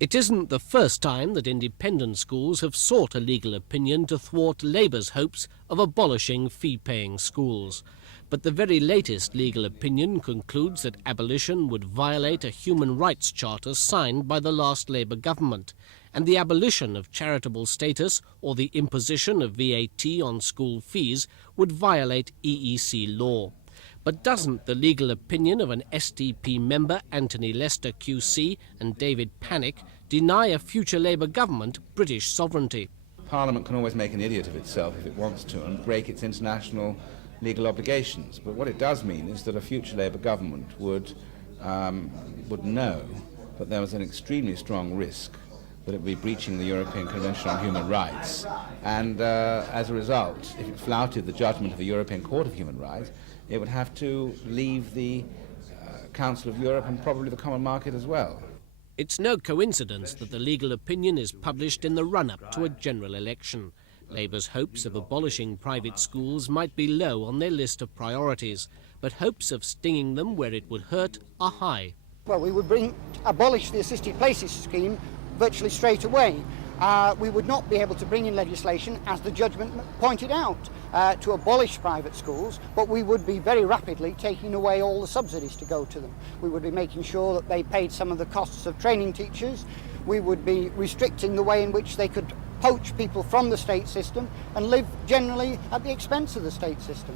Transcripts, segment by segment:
It isn't the first time that independent schools have sought a legal opinion to thwart Labour's hopes of abolishing fee-paying schools. But the very latest legal opinion concludes that abolition would violate a human rights charter signed by the last Labour government, and the abolition of charitable status or the imposition of VAT on school fees would violate EEC law. But doesn't the legal opinion of an STP member, Anthony Lester QC, and David Pannick deny a future Labour government British sovereignty? Parliament can always make an idiot of itself if it wants to and break its international legal obligations. But what it does mean is that a future Labour government would know that there was an extremely strong risk that it would be breaching the European Convention on Human Rights. And as a result, if it flouted the judgment of the European Court of Human Rights, it would have to leave the Council of Europe and probably the common market as well. It's no coincidence that the legal opinion is published in the run-up to a general election. Labour's hopes of abolishing private schools might be low on their list of priorities, but hopes of stinging them where it would hurt are high. Well, we would abolish the assisted places scheme virtually straight away. We would not be able to bring in legislation, as the judgment pointed out, to abolish private schools, but we would be very rapidly taking away all the subsidies to go to them. We would be making sure that they paid some of the costs of training teachers. We would be restricting the way in which they could poach people from the state system and live generally at the expense of the state system.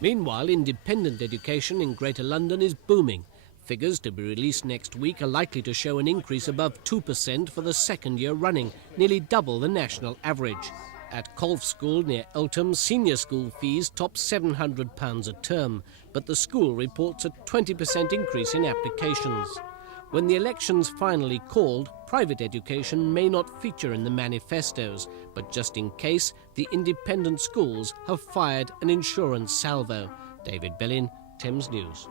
Meanwhile, independent education in Greater London is booming. Figures to be released next week are likely to show an increase above 2% for the second year running, nearly double the national average. At Colf School near Eltham, senior school fees top £700 a term, but the school reports a 20% increase in applications. When the election's finally called, private education may not feature in the manifestos, but just in case, the independent schools have fired an insurance salvo. David Bellin, Thames News.